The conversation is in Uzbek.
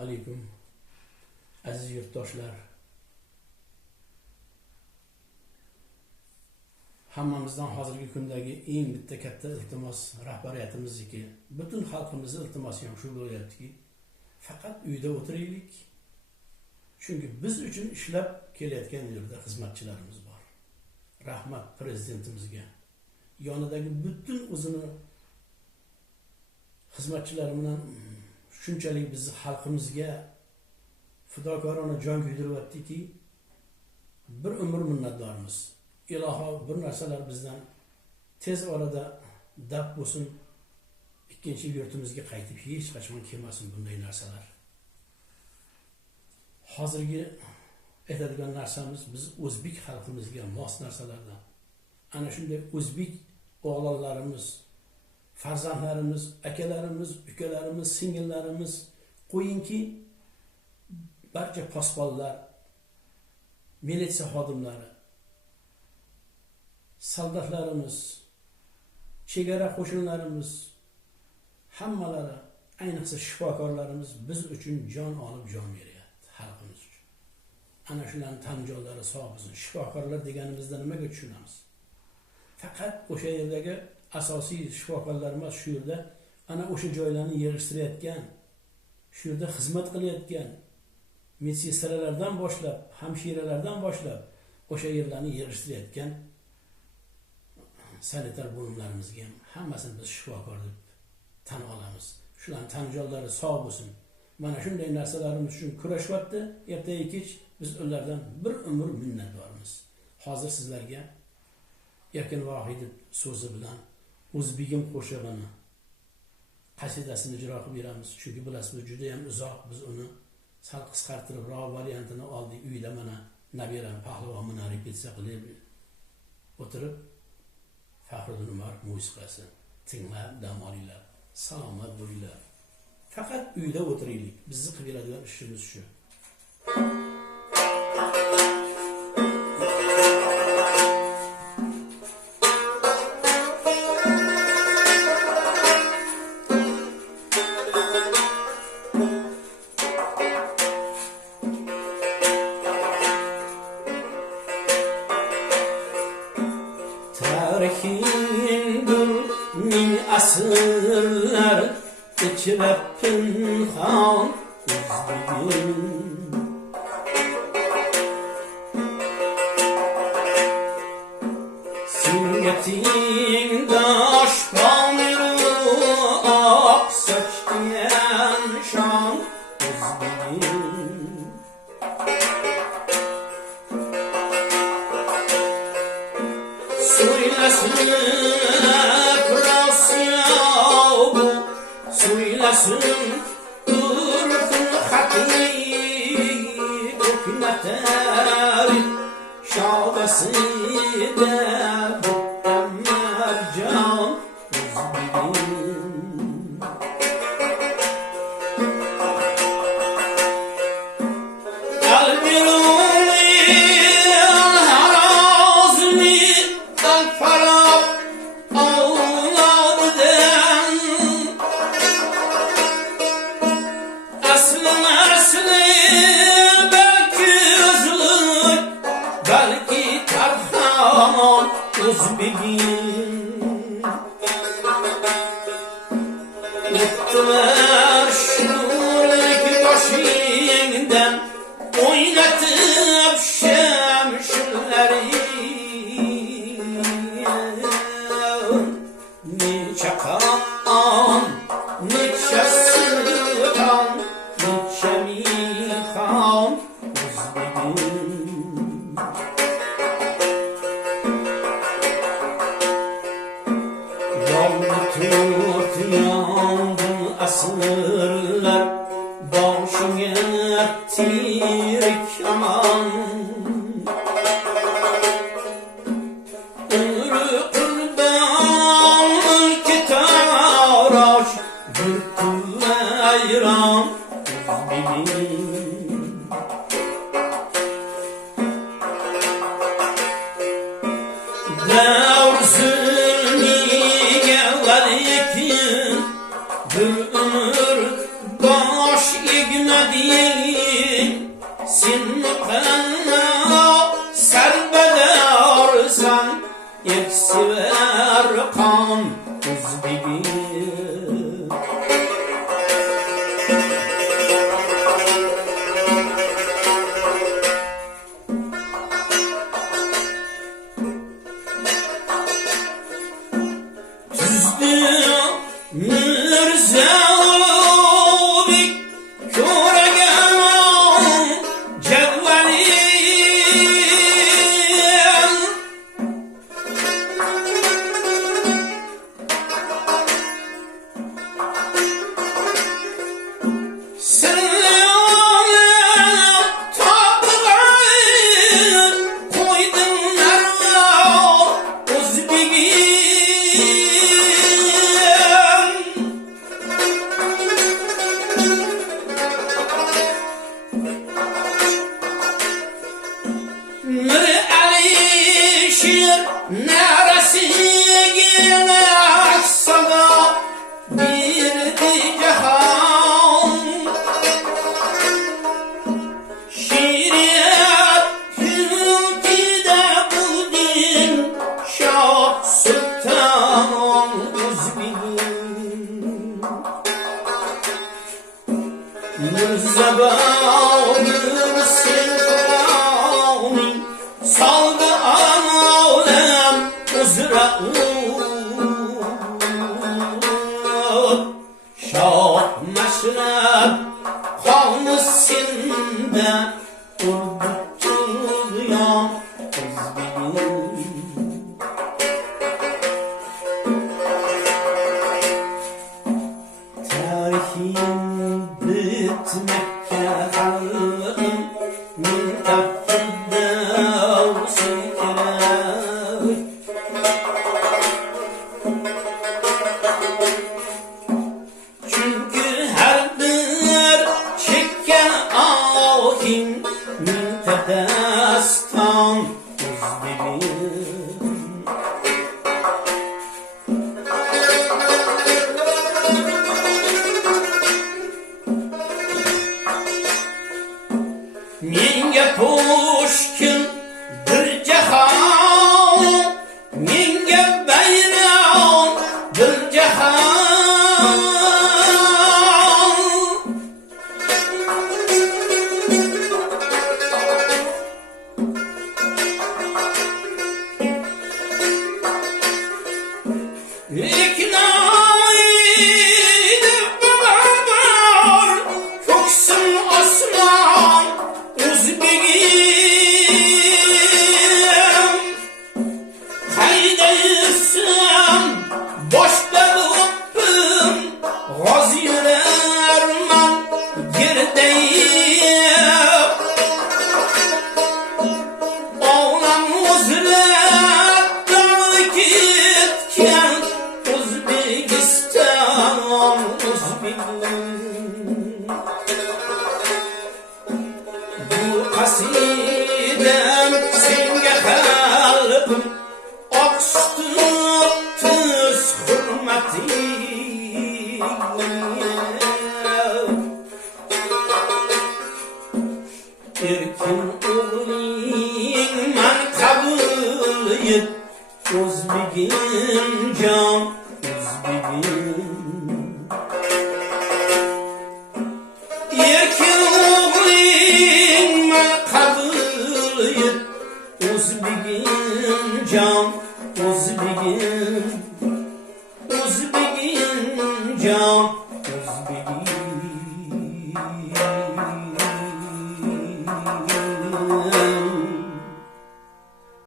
alaykum aziz yurtdoshlar. Hammamizdan hozirgi kundagi eng bitta katta iltimos rahbariyatimizniki, butun xalqimizning iltimosi ham shu bo'lyaptiki, faqat uyda o'tiraylik. Chunki biz uchun ishlab kelayotgan yerda xizmatchilarimiz bor. Rahmat prezidentimizga. Yonidagi butun o'zini xizmatchilari bilan shunchalik bizni xalqimizga fidokorona jon kuydiryaptiki, bir umr minnatdormiz. Iloho bir narsalar bizdan tez orada daf bo'lsin, ikkinchi yurtimizga qaytib hech qachon kelmasin bunday narsalar. Hozirgi aytadigan narsamiz biz o'zbek xalqimizga mos narsalardan. Ana shunday o'zbek o'g'lonlarimiz, farzandlarimiz, akalarimiz, ukalarimiz, singillarimiz, qo'yinki barcha posbonlar, militsiya xodimlari, soldatlarimiz, chegara qo'shinlarimiz, hammalari, ayniqsa shifokorlarimiz biz uchun jon olib jon beryapti xalqimiz uchun. Ana shularning tan jonlari sog' bo'lsin. Shifokorlar deganimizda nimaga tushunamiz? Faqat o'sha yerdagi asosiy shifokorlar emas, shu yerda ana o'sha joylarni yig'ishtirayotgan, shu yerda xizmat qilayotgan medsestralardan boshlab, hamshiralardan boshlab o'sha yerlarni yig'ishtirayotgan sanitar bo'limlarimizga ham hammasini biz shifokor deb tan olamiz. Shularning tan jonlari sog' bo'lsin. Mana shunday narsalarimiz uchun kurashyapti. Ertaga kech biz ulardan bir umr minnatdormiz. Hozir sizlarga Erkin Vohidov so'zi bilan O'zbegim qo'shig'ini qasidasini ijro qilib beramiz. Chunki bilasizmi, juda ham uzoq, biz uni sal qisqartirib variantini oldik. Uyda mana nabiram Pahlavon bilan repetitsiya qilib o'tirib Faxriddin Umar musiqasi tinglab dam olinglar. Salomat bo'linglar. Faqat uyda o'tiraylik. Bizni qilib beradigan ishimiz shu. Tarihindir min asırlar içre pinhan Özbegim Sünnetin daş bamiru ak saçtiyen şan Özbegim Söylesin Prasyavu, söylesin Türk'ün hakiki hükümetleri şadesi de bu mercan Özbegim. Kalbim Özbegim Yıktılar şuradaki başından oynatıp şemşirleri Nice kan, nice sultan, nice mihan Özbegim Tut yandım asırlar Başına tirik aman Ömrü kurban kitaraş Yurtun ayran Özbegim Bir ömür baş igna Bilmediğin sen mutlaka serbedarsan eksiver kan uzbigin. Tüzdü Mirza Bek Köregan Cevvali Neresiyle açsada bir cihan şiriyet hüküde buldin Şah Sultan Uzbin Müzzebanır Silfani saldı alem Şah meşrep kanı sinde Urduyan Uzbin Tarihin bitmekke halkım Min tafidde usikre Çünkü her bir çekken ahin min tedestan uzbibin Menge poşkin bir cehan Menge bayram bir cehan İknaydı babalar Köksün Osman Uzbegim Haydaysın Boşta öpüm Gazilerman Girdeyim Oğlan uzrettan gitken Uzbekistan Uzbegim Bu kasidem senge halkım Oqstu tüz hürmeti Erkin oğlin man kabul et Uzbegim can Uzbegim Erkin oğlin man kabul et Uzbegim can Uzbegim can